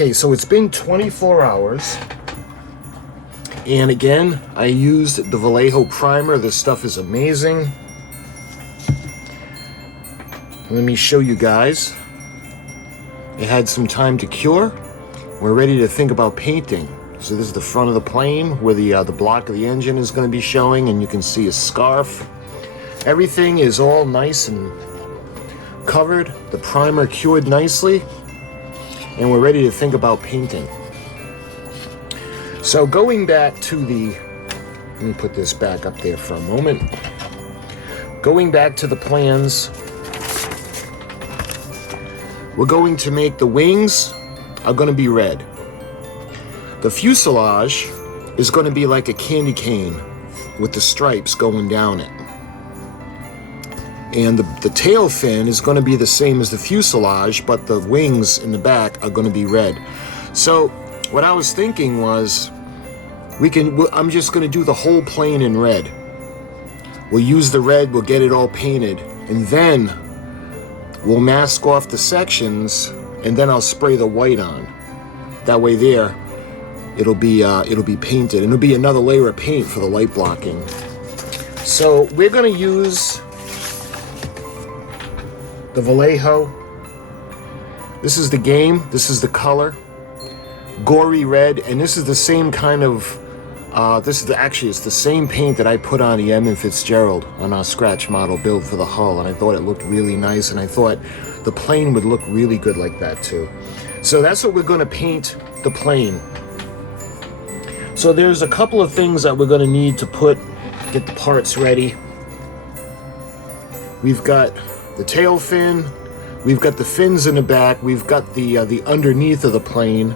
Okay, so it's been 24 hours. And again, I used the Vallejo primer. This stuff is amazing. Let me show you guys. It had some time to cure. We're ready to think about painting. So this is the front of the plane where the block of the engine is going to be showing, and you can see a scarf. Everything is all nice and covered. The primer cured nicely, and we're ready to think about painting. So going back to let me put this back up there for a moment. Going back to the plans, we're going to make the wings are going to be red. The fuselage is going to be like a candy cane with the stripes going down it. And the tail fin is going to be the same as the fuselage, but the wings in the back are going to be red. So what I was thinking was, I'm just going to do the whole plane in red. We'll use the red, we'll get it all painted, and then we'll mask off the sections, and then I'll spray the white on. That way there, it'll be painted, and it'll be another layer of paint for the light blocking. So we're going to use the Vallejo. This is the game, this is the color. Gory red, and this is the same kind of, it's the same paint that I put on the Edmund Fitzgerald on our scratch model build for the hull, and I thought it looked really nice, and I thought the plane would look really good like that too. So that's what we're going to paint the plane. So there's a couple of things that we're going to need to get the parts ready. We've got the tail fin, we've got the fins in the back, we've got the underneath of the plane.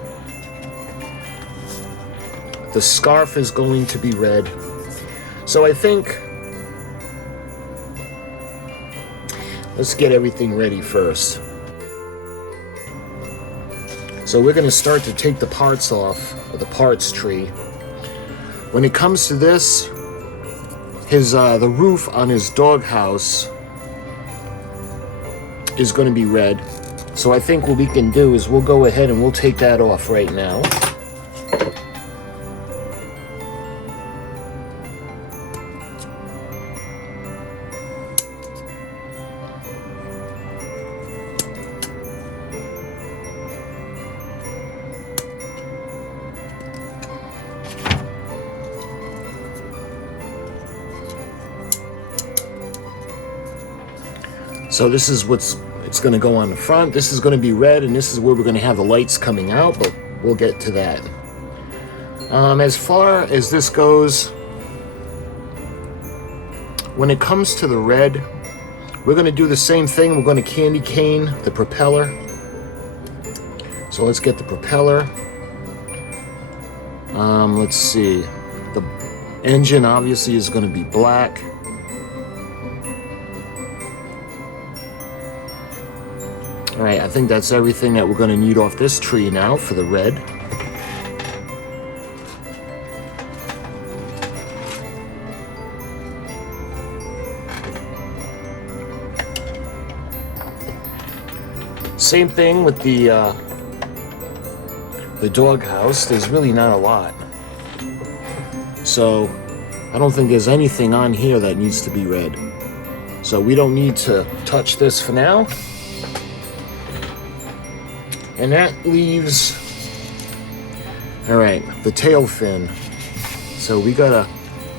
The scarf is going to be red. So I think, let's get everything ready first. So we're going to start to take the parts off of the parts tree. When it comes to this, the roof on his doghouse is going to be red. So I think what we can do is we'll go ahead and we'll take that off right now. So this is it's going to go on the front. This is going to be red, and this is where we're going to have the lights coming out, but we'll get to that. As far as this goes, when it comes to the red, we're going to do the same thing. We're going to candy cane the propeller. So let's get the propeller. Let's see. The engine obviously is going to be black. Alright, I think that's everything that we're going to need off this tree now for the red. Same thing with the doghouse. There's really not a lot. So I don't think there's anything on here that needs to be red. So we don't need to touch this for now. And that leaves, all right, the tail fin. So we got a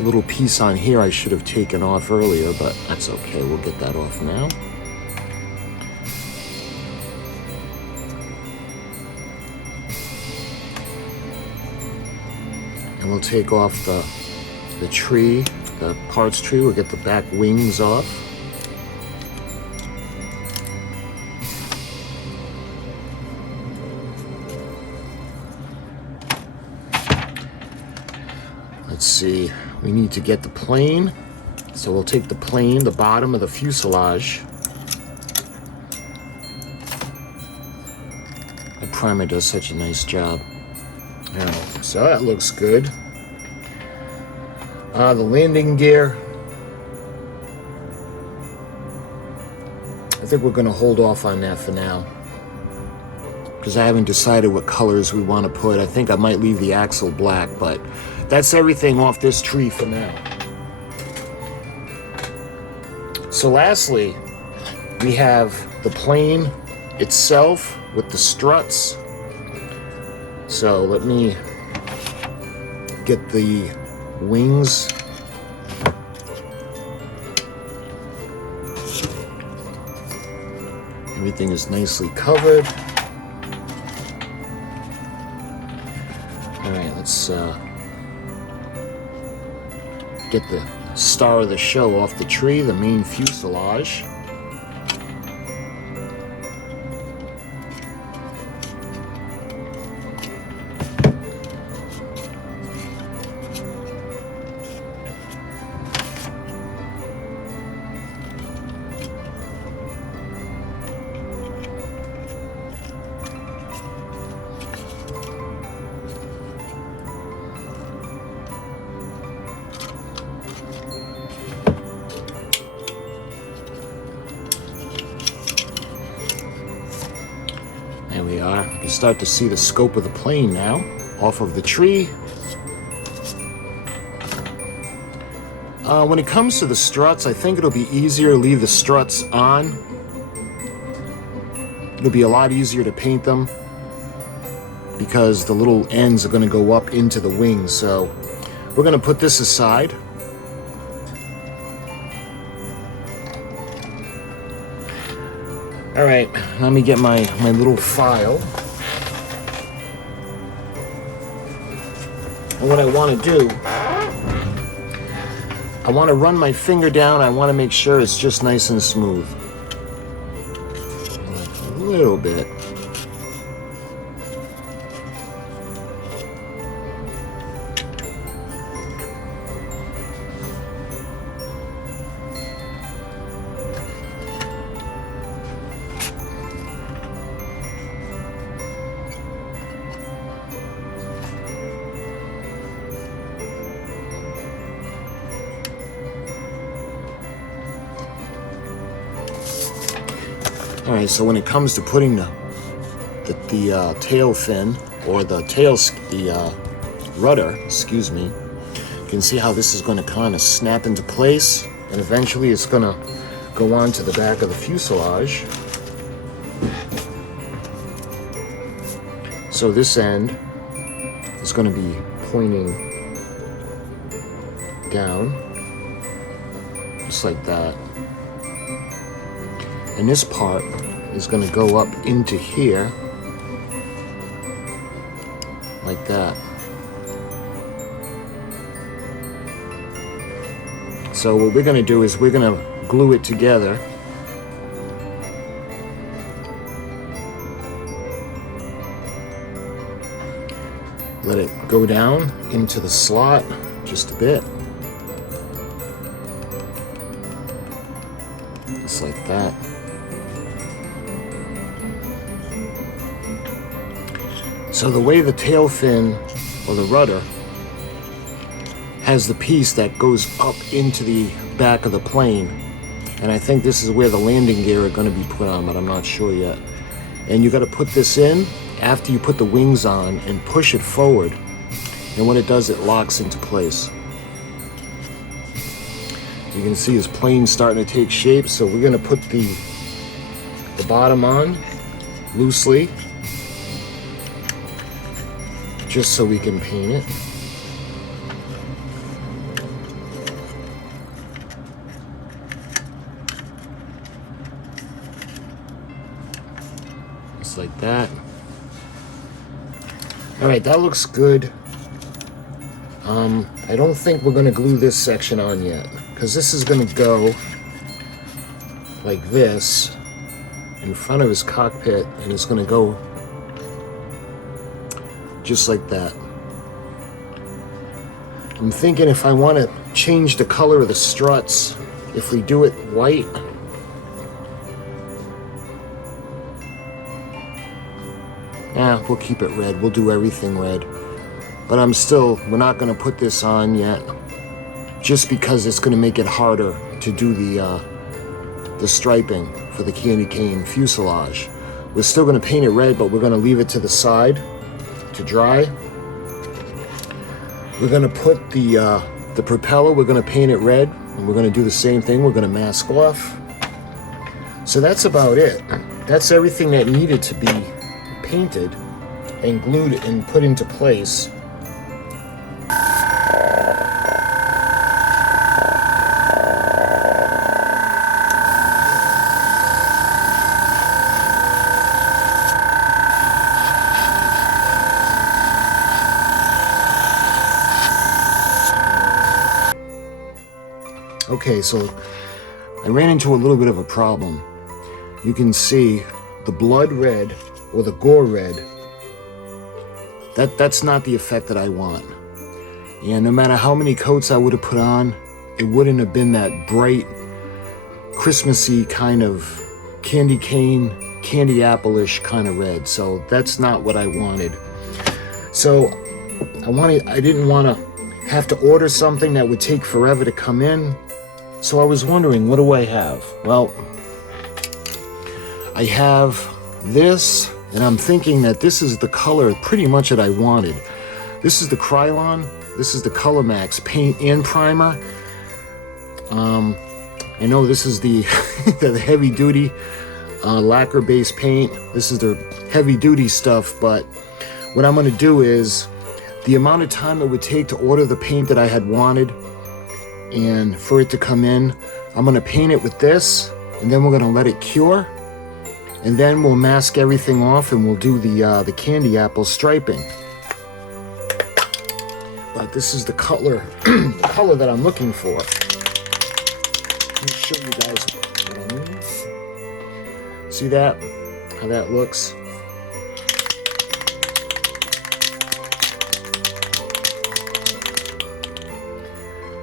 little piece on here I should have taken off earlier, but that's okay. We'll get that off now. And we'll take off the tree, the parts tree. We'll get the back wings off. Let's see, we need to get the plane. So we'll take the plane, the bottom of the fuselage. The primer does such a nice job. Yeah, so that looks good. The landing gear, I think we're going to hold off on that for now. because I haven't decided what colors we want to put. I think I might leave the axle black, but that's everything off this tree for now. So lastly, we have the plane itself with the struts. So let me get the wings. Everything is nicely covered. All right, let's get the star of the show off the tree, the main fuselage. There we are. You can start to see the scope of the plane now, off of the tree. When it comes to the struts, I think it'll be easier to leave the struts on. It'll be a lot easier to paint them because the little ends are going to go up into the wings. So we're going to put this aside. All right, let me get my little file. And what I want to do, I want to run my finger down. I want to make sure it's just nice and smooth. Like a little bit. All right, so when it comes to putting the tail fin or the rudder, excuse me, you can see how this is going to kind of snap into place, and eventually it's going to go on to the back of the fuselage. So this end is going to be pointing down, just like that. And this part is going to go up into here, like that. So what we're going to do is we're going to glue it together. Let it go down into the slot just a bit. Just like that. So the way the tail fin or the rudder has the piece that goes up into the back of the plane, and I think this is where the landing gear are going to be put on, but I'm not sure yet. And you got to put this in after you put the wings on and push it forward, and when it does, it locks into place. You can see his plane starting to take shape, so we're going to put the bottom on loosely, just so we can paint it. Just like that. All right, that looks good. I don't think we're going to glue this section on yet, because this is going to go like this in front of his cockpit, and it's going to go just like that. I'm thinking if I want to change the color of the struts, if we do it white, we'll keep it red. We'll do everything red. But we're not going to put this on yet, just because it's going to make it harder to do the striping for the candy cane fuselage. We're still going to paint it red, but we're going to leave it to the side to dry. We're going to put the propeller, we're going to paint it red, and we're going to do the same thing. We're going to mask off. So that's about it. That's everything that needed to be painted and glued and put into place. Okay, so I ran into a little bit of a problem. You can see the blood red or the gore red. That's not the effect that I want. And no matter how many coats I would have put on, it wouldn't have been that bright, Christmassy kind of candy cane, candy apple-ish kind of red. So that's not what I wanted. So I didn't want to have to order something that would take forever to come in. So I was wondering, what do I have? Well, I have this, and I'm thinking that this is the color pretty much that I wanted. This is the Krylon. This is the Color Max paint and primer. I know this is the the heavy duty lacquer based paint. This is the heavy duty stuff, but what I'm going to do is the amount of time it would take to order the paint that I had wanted and for it to come in, I'm going to paint it with this, and then we're going to let it cure, and then we'll mask everything off and we'll do the candy apple striping. But this is the color that I'm looking for. Let me show you guys what I mean. See that? How that looks?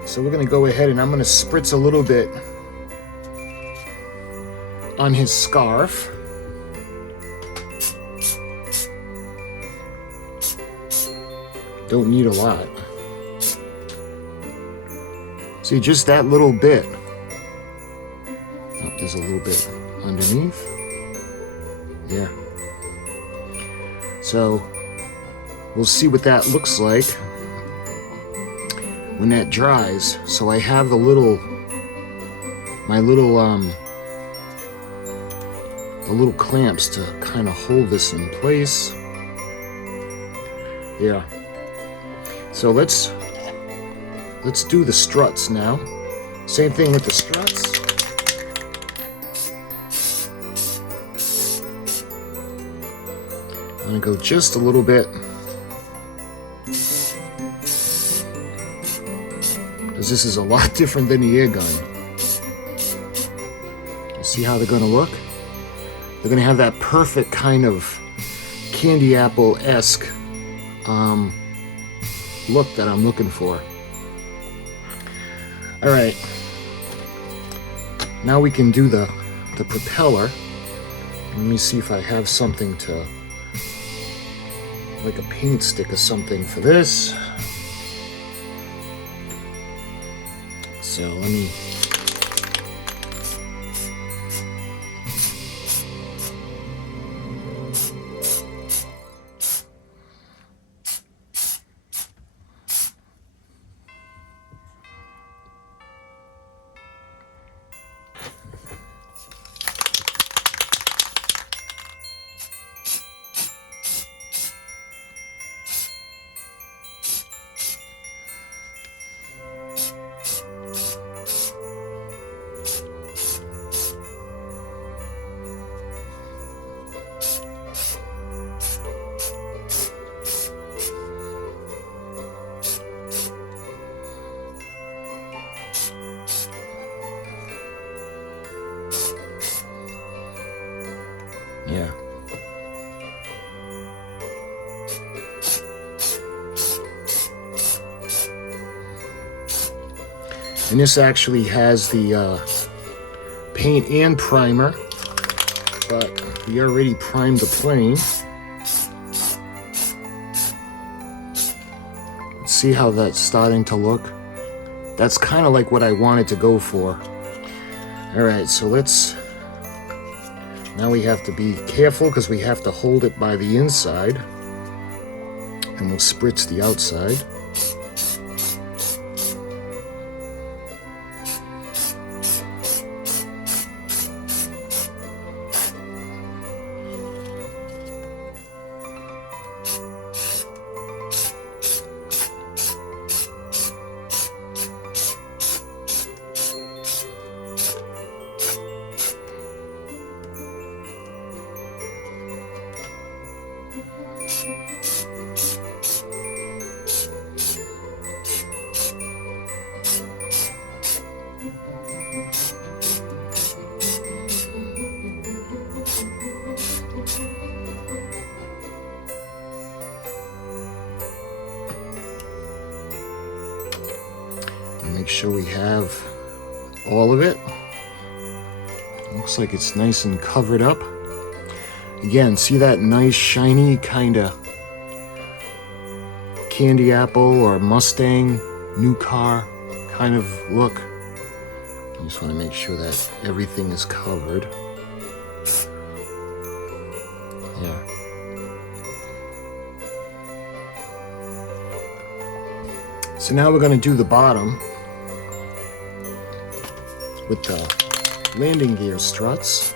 So we're going to go ahead and I'm going to spritz a little bit on his scarf. Don't need a lot. See, just that little bit. Oh, there's a little bit underneath. Yeah. So we'll see what that looks like when that dries. So I have the little clamps to kind of hold this in place. Yeah. So let's do the struts now. Same thing with the struts. I'm gonna go just a little bit, because this is a lot different than the air gun. You see how they're gonna look? They're gonna have that perfect kind of candy apple-esque look that I'm looking for. All right, now we can do the propeller. Let me see if I have something to, like a paint stick or something for this. So let me yeah. And this actually has the paint and primer, but we already primed the plane. Let's see how that's starting to look. That's kind of like what I wanted to go for. All right, so let's Now we have to be careful because we have to hold it by the inside, and we'll spritz the outside. Make sure we have all of it. Looks like it's nice and covered up. Again, see that nice shiny kind of candy apple or Mustang new car kind of look. I just want to make sure that everything is covered. There. So now we're going to do the bottom with the landing gear struts.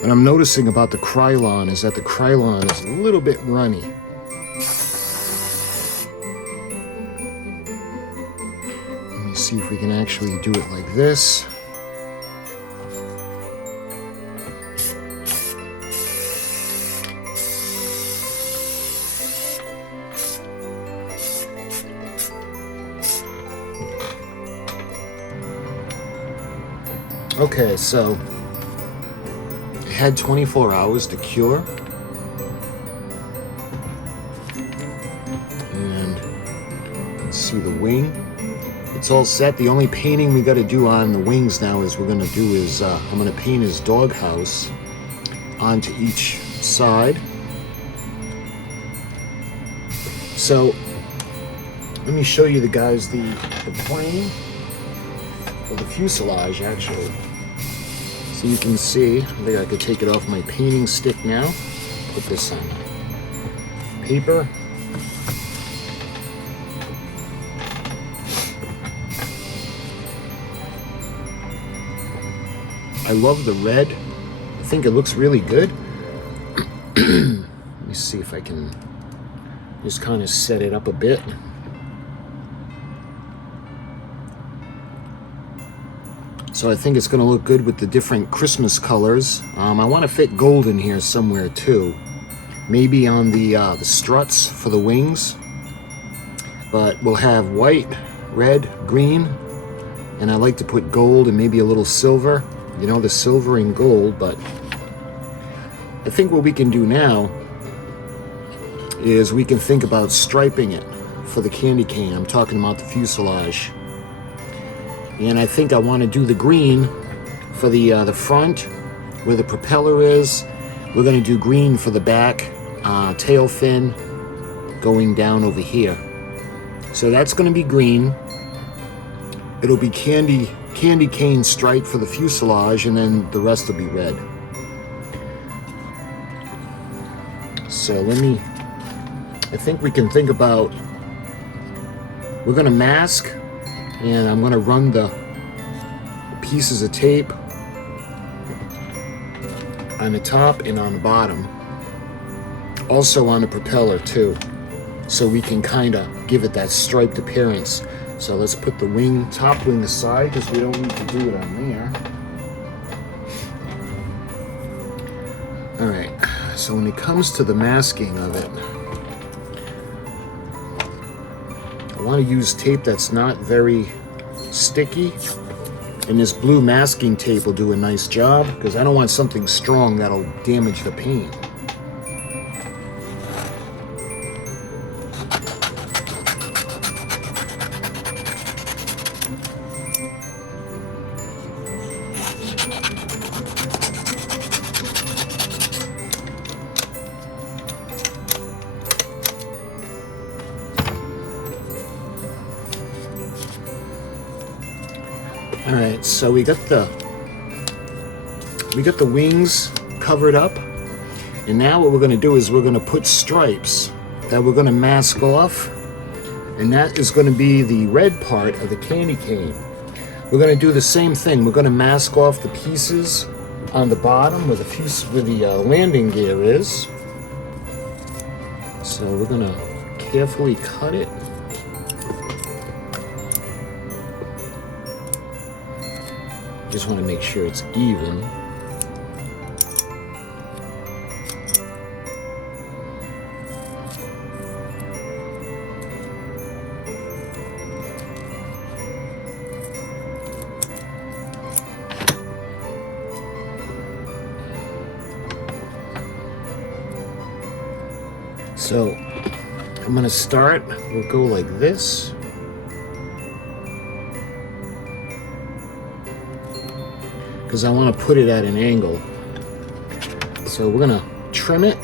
What I'm noticing about the Krylon is that the Krylon is a little bit runny. Let me see if we can actually do it like this. Okay, so had 24 hours to cure, and let's see the wing. It's all set. The only painting we got to do on the wings now is I'm going to paint his doghouse onto each side. So let me show you the plane, or the fuselage actually. So you can see, I think I could take it off my painting stick now. Put this on paper. I love the red. I think it looks really good. Let me see if I can just kind of set it up a bit. So I think it's going to look good with the different Christmas colors. I want to fit gold in here somewhere too. Maybe on the struts for the wings. But we'll have white, red, green. And I like to put gold and maybe a little silver. You know, the silver and gold. But I think what we can do now is we can think about striping it for the candy cane. I'm talking about the fuselage. And I think I want to do the green for the front where the propeller is. We're going to do green for the back tail fin going down over here. So that's going to be green. It'll be candy cane stripe for the fuselage, and then the rest will be red. So I think we can think about, we're going to mask. And I'm going to run the pieces of tape on the top and on the bottom. Also on the propeller too. So we can kind of give it that striped appearance. So let's put the top wing aside because we don't need to do it on there. Alright, so when it comes to the masking of it, want to use tape that's not very sticky. And this blue masking tape will do a nice job, because I don't want something strong that'll damage the paint. All right, so we got the wings covered up, and now what we're going to do is we're going to put stripes that we're going to mask off, and that is going to be the red part of the candy cane. We're going to do the same thing. We're going to mask off the pieces on the bottom where the landing gear is. So we're going to carefully cut it. Just want to make sure it's even. So I'm going to start, we'll go like this. Because I want to put it at an angle. So we're going to trim it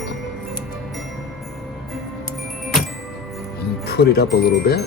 and put it up a little bit.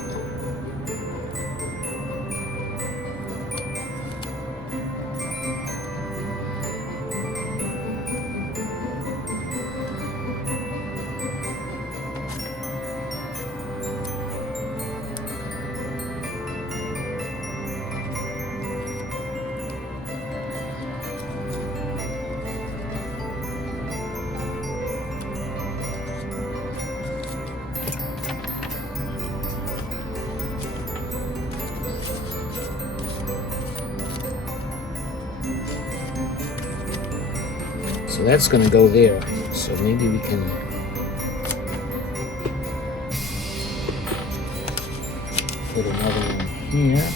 So that's going to go there. So maybe we can put another one here.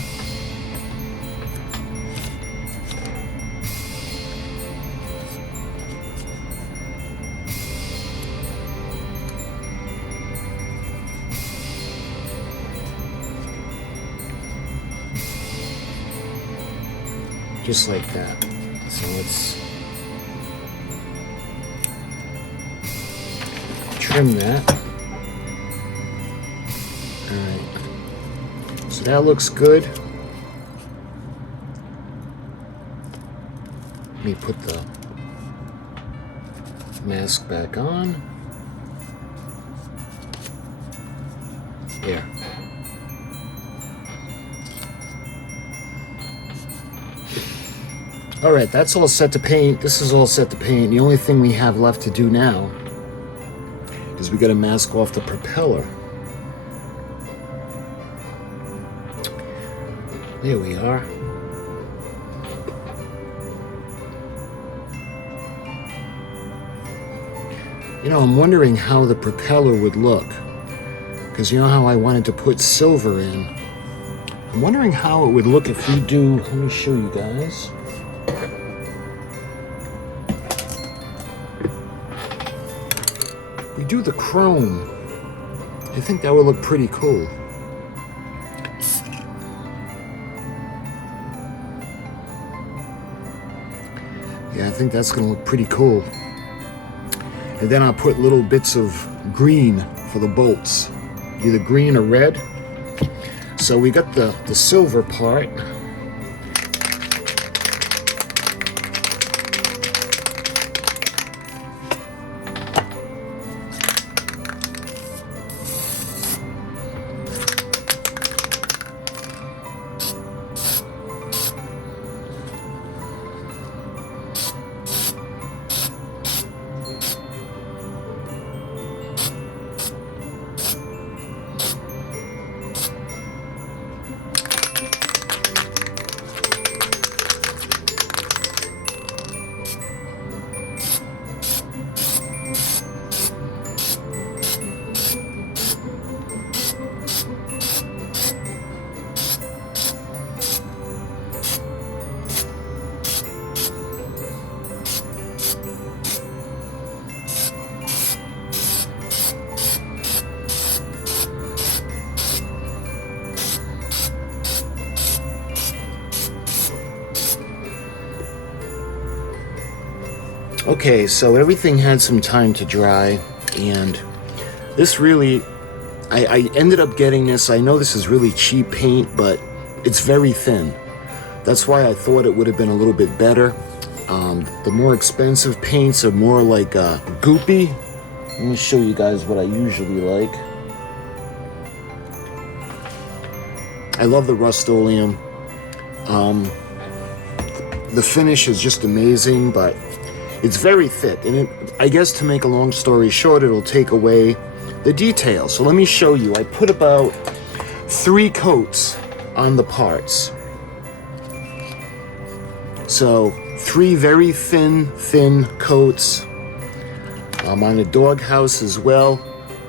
Just like that. So let's trim that. Alright. So that looks good. Let me put the mask back on. There. Alright, that's all set to paint. This is all set to paint. The only thing we have left to do now is we got to mask off the propeller. There we are. You know, I'm wondering how the propeller would look, because you know how I wanted to put silver in. I'm wondering how it would look if we do, let me show you guys. We do the chrome. I think that would look pretty cool. Yeah, I think that's gonna look pretty cool. And then I'll put little bits of green for the bolts, either green or red. So we got the silver part. Okay, so everything had some time to dry, and this really, I ended up getting this. I know this is really cheap paint, but it's very thin. That's why I thought it would have been a little bit better. The more expensive paints are more like goopy. Let me show you guys what I usually like. I love the Rust-Oleum. The finish is just amazing, but it's very thick. And I guess to make a long story short, it'll take away the detail. So let me show you. I put about 3 coats on the parts. So 3 very thin coats. On the doghouse as well.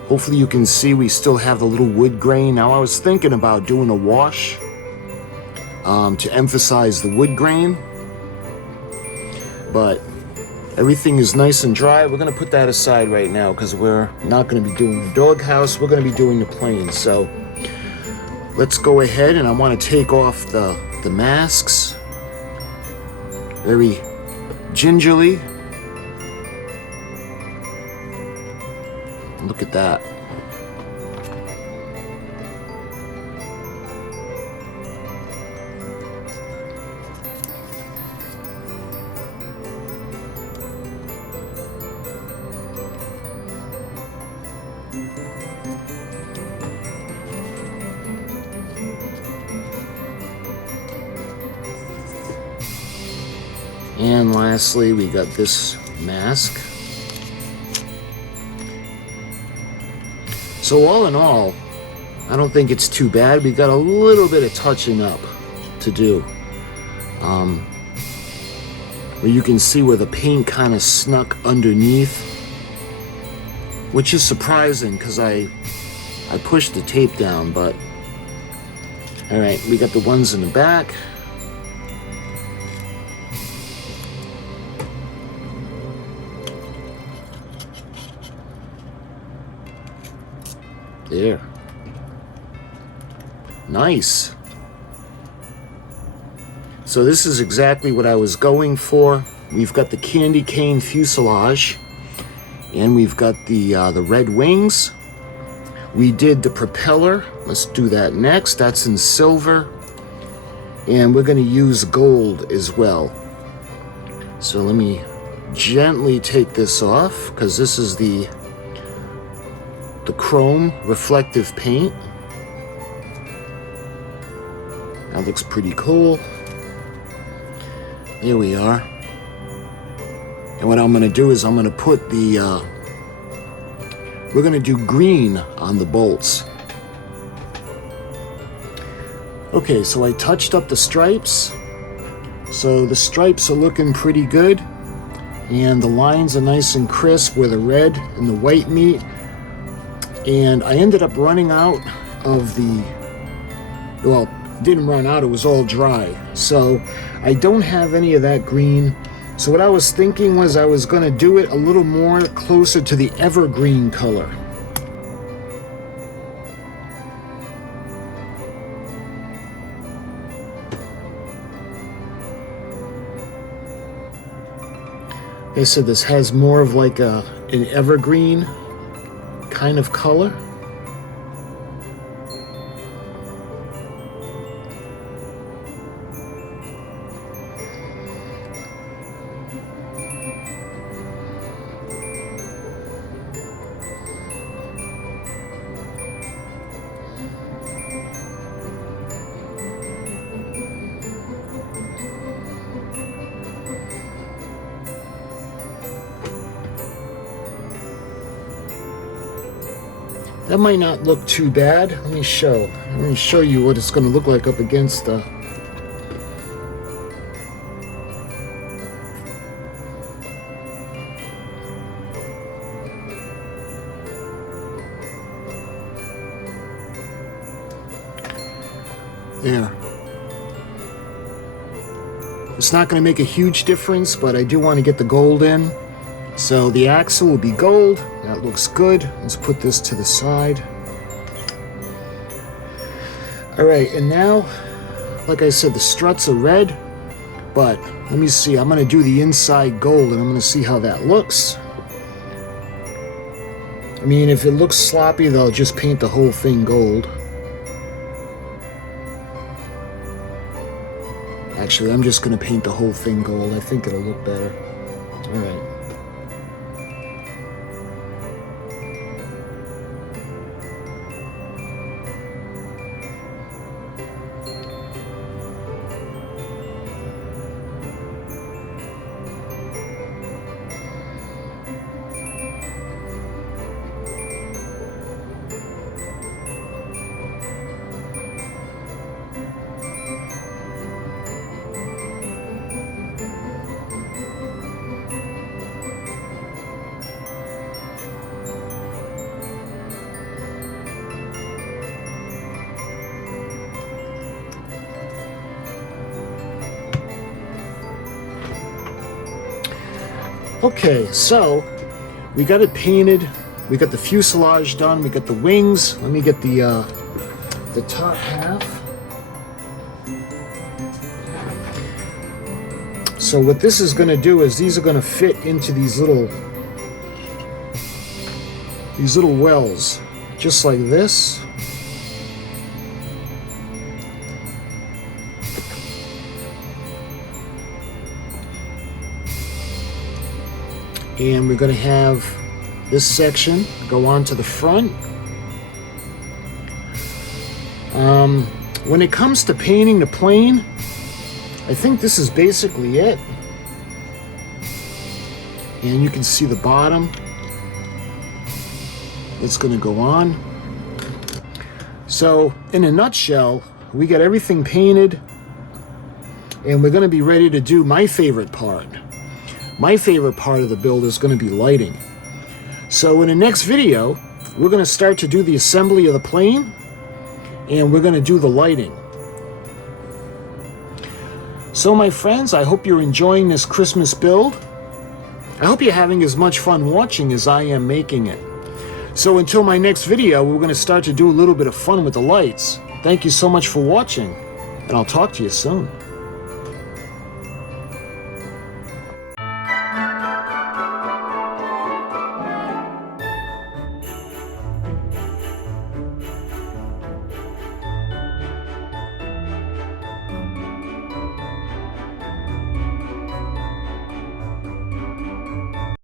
Hopefully you can see we still have the little wood grain. Now I was thinking about doing a wash to emphasize the wood grain, but everything is nice and dry. We're gonna put that aside right now because we're not gonna be doing the doghouse. We're gonna be doing the plane. So let's go ahead, and I want to take off the masks very gingerly. Look at that. And lastly, we got this mask. So all in all, I don't think it's too bad. We got a little bit of touching up to do. Where you can see where the paint kind of snuck underneath, which is surprising because I pushed the tape down, but all right, we got the ones in the back. There. Nice. So this is exactly what I was going for. We've got the candy cane fuselage, and we've got the red wings. We did the propeller. Let's do that next. That's in silver, and we're going to use gold as well. So let me gently take this off because this is the chrome reflective paint. That looks pretty cool. There we are. And what I'm going to do is I'm going to put the we're going to do green on the bolts. Okay, so I touched up the stripes. So the stripes are looking pretty good, and the lines are nice and crisp where the red and the white meet. And I ended up running out of well, didn't run out, it was all dry. So I don't have any of that green. So what I was thinking was I was going to do it a little more closer to the evergreen color. Like I said, this has more of like an evergreen kind of color. That might not look too bad. Let me show you what it's going to look like up against the there. It's not going to make a huge difference, but I do want to get the gold in. So the axle will be gold. That looks good. Let's put this to the side. All right, and now, like I said, the struts are red. But let me see, I'm going to do the inside gold and I'm going to see how that looks. I mean, if it looks sloppy, they'll just paint the whole thing gold. Actually, I'm just going to paint the whole thing gold. I think it'll look better. All right. Okay, so we got it painted. We got the fuselage done. We got the wings. Let me get the top half. So what this is going to do is these are going to fit into these little wells, just like this. And we're going to have this section go on to the front. When it comes to painting the plane, I think this is basically it. And you can see the bottom. It's going to go on. So, in a nutshell, we got everything painted, and we're going to be ready to do my favorite part. My favorite part of the build is going to be lighting. So in the next video, we're going to start to do the assembly of the plane, and we're going to do the lighting. So my friends, I hope you're enjoying this Christmas build. I hope you're having as much fun watching as I am making it. So until my next video, we're going to start to do a little bit of fun with the lights. Thank you so much for watching, and I'll talk to you soon.